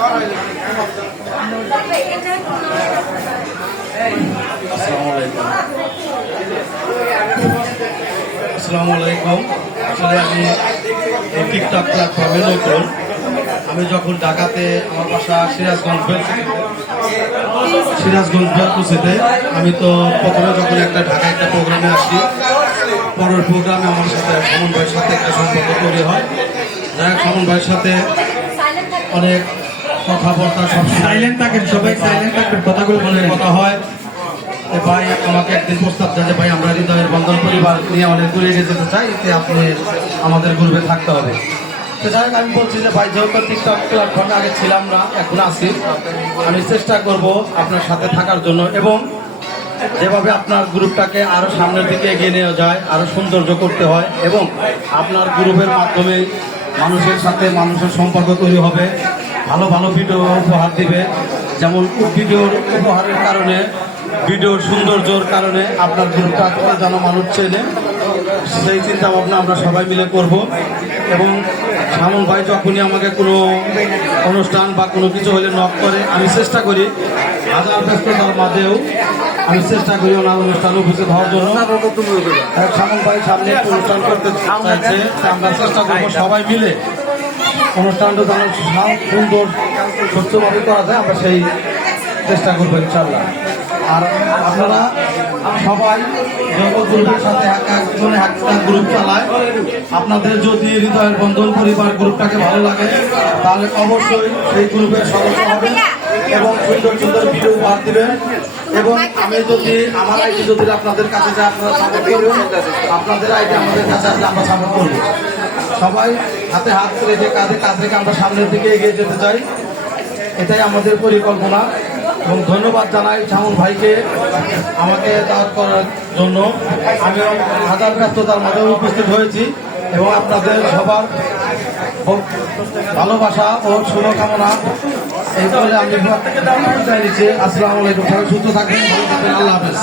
আসসালামু আলাইকুম। আসলে আমি এই টিকটক প্ল্যাটফর্মে নতুন। আমি যখন ঢাকাতে আমার বাসা সিরাজগঞ্জ বেলকুচিতে, আমি তো প্রথমে যখন ঢাকায় একটা প্রোগ্রামে আসি, পরের প্রোগ্রামে আমার সাথে সমন ভাইয়ের সাথে একটা সম্পর্ক তৈরি হয়। যাই হোক, সমন ভাইয়ের সাথে অনেক কথাবার্তা, সব সাইলেন্ট থাকেন, সবাই সাইলেন্ট থাকবেন, কথাগুলো অনেক কথা হয়। ভাই আমাকে একদিন প্রস্তাব দেন যে ভাই আমরা হৃদয়ের বন্ধন পরিবার নিয়ে অনেক দূরে যেতে চাই, এতে আপনি আমাদের গ্রুপে থাকতে হবে। তো যাই হোক, আমি বলছি যে ভাই যেহেতু টিকটক প্ল্যাটফর্মে আগে ছিলাম না, এখন আছি, আমি চেষ্টা করব আপনার সাথে থাকার জন্য, এবং যেভাবে আপনার গ্রুপটাকে আরো সামনের দিকে এগিয়ে নেওয়া যায়, আরো সৌন্দর্য করতে হয়, এবং আপনার গ্রুপের মাধ্যমে মানুষের সাথে মানুষের সম্পর্ক তৈরি হবে, ভালো ভালো ভিডিও উপহার দিবে। যেমন ভিডিওর উপহারের কারণে, ভিডিওর সৌন্দর্যর কারণে আপনার গ্রুপটা যেন মানুষ চেনে, সেই চিন্তা ভাবনা আমরা সবাই মিলে করব। এবং সামন ভাই যখনই আমাকে কোনো অনুষ্ঠান বা কোনো কিছু হলে নক করে, আমি চেষ্টা করি হাজার ব্যস্ততার মাঝেও আমি চেষ্টা করি ওনার অনুষ্ঠানে উপস্থিত হওয়ার জন্য। সামন ভাই সামনে একটু অনুষ্ঠান করতে চাইছে, আমরা চেষ্টা করবো সবাই মিলে অনুষ্ঠানটা যেন সুন্দর স্বচ্ছভাবে করা যায়, আমরা সেই চেষ্টা করবো ইনশাল্লাহ। আর আপনারা সবাই যত গ্রুপের সাথে একটা গ্রুপ চালায়, আপনাদের যদি হৃদয়ের বন্ধন পরিবার গ্রুপটাকে ভালো লাগে, তাহলে অবশ্যই সেই গ্রুপের সদস্য হবেন এবং সুন্দর সুন্দর ভিডিও উপহার দিবেন। এবং আমি যদি আমার আইডি যদি আপনাদের কাছে যায়, আপনারা সাপোর্ট করবেন, আপনাদের আইডি আমাদের কাছে আসলে আমরা সাপোর্ট করবো। সবাই হাতে হাত রেখে কাঁধে কাঁধ রেখে আমরা সামনের দিকে এগিয়ে যেতে চাই, এটাই আমাদের পরিকল্পনা। এবং ধন্যবাদ জানাই সামন ভাইকে আমাকে দাওয়াত করার জন্য। আমি হাজার ব্যস্ততার মাঝে উপস্থিত হয়েছি এবং আপনাদের সবার ভালোবাসা ও শুভকামনা এই বলে আমি চাই দিচ্ছি। আসসালামু আলাইকুম, সবাই সুস্থ থাকবেন, ভালো থাকবেন, আল্লাহ হাফেজ।